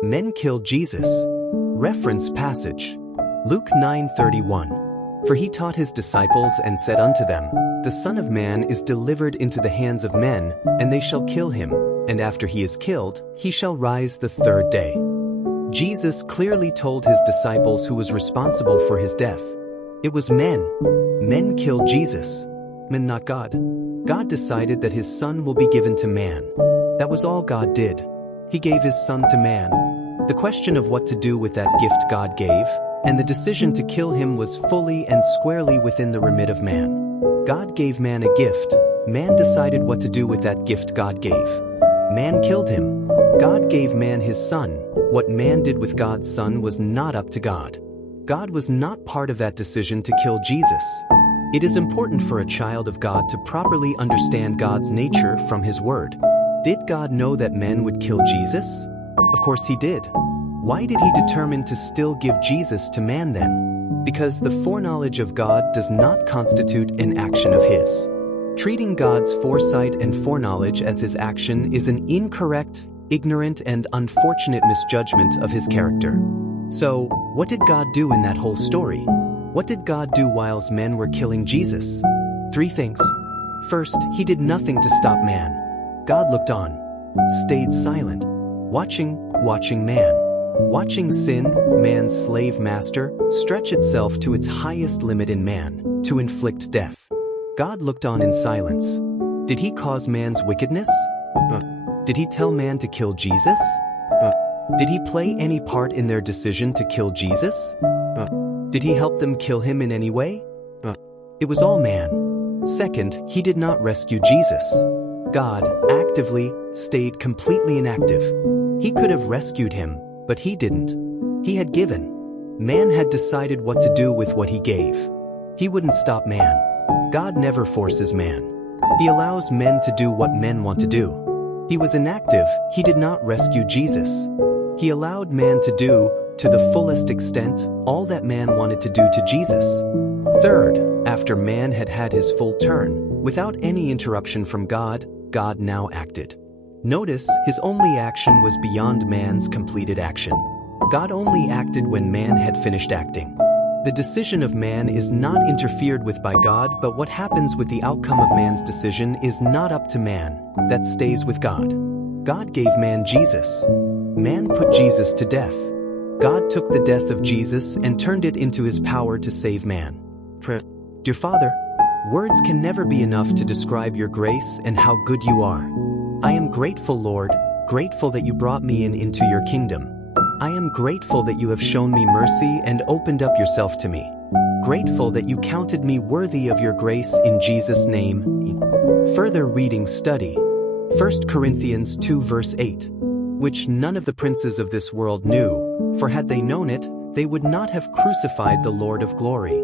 Men killed Jesus. Reference passage. Luke 9:31. For he taught his disciples and said unto them, The Son of Man is delivered into the hands of men, and they shall kill him, and after he is killed, he shall rise the third day. Jesus clearly told his disciples who was responsible for his death. It was men. Men killed Jesus. Men, not God. God decided that his Son will be given to man. That was all God did. He gave his Son to man. The question of what to do with that gift God gave, and the decision to kill him was fully and squarely within the remit of man. God gave man a gift. Man decided what to do with that gift God gave. Man killed him. God gave man his Son. What man did with God's Son was not up to God. God was not part of that decision to kill Jesus. It is important for a child of God to properly understand God's nature from his word. Did God know that men would kill Jesus? Of course he did. Why did he determine to still give Jesus to man then? Because the foreknowledge of God does not constitute an action of his. Treating God's foresight and foreknowledge as his action is an incorrect, ignorant, and unfortunate misjudgment of his character. So, what did God do in that whole story? What did God do whilst men were killing Jesus? 3 things. First, he did nothing to stop man. God looked on, stayed silent, watching man. Watching sin, man's slave master, stretch itself to its highest limit in man, to inflict death. God looked on in silence. Did he cause man's wickedness? Did he tell man to kill Jesus? Did he play any part in their decision to kill Jesus? Did he help them kill him in any way? It was all man. Second, he did not rescue Jesus. God actively stayed completely inactive. He could have rescued him, but he didn't. He had given. Man had decided what to do with what he gave. He wouldn't stop man. God never forces man. He allows men to do what men want to do. He was inactive. He did not rescue Jesus. He allowed man to do, to the fullest extent, all that man wanted to do to Jesus. Third, after man had had his full turn, without any interruption from God, God now acted. Notice, his only action was beyond man's completed action. God only acted when man had finished acting. The decision of man is not interfered with by God, but what happens with the outcome of man's decision is not up to man. That stays with God. God gave man Jesus. Man put Jesus to death. God took the death of Jesus and turned it into his power to save man. Dear Father, words can never be enough to describe your grace and how good you are. I am grateful, Lord, grateful that you brought me into your kingdom. I am grateful that you have shown me mercy and opened up yourself to me. Grateful that you counted me worthy of your grace in Jesus' name. Further reading study. 1 Corinthians 2 verse 8. Which none of the princes of this world knew, for had they known it, they would not have crucified the Lord of glory.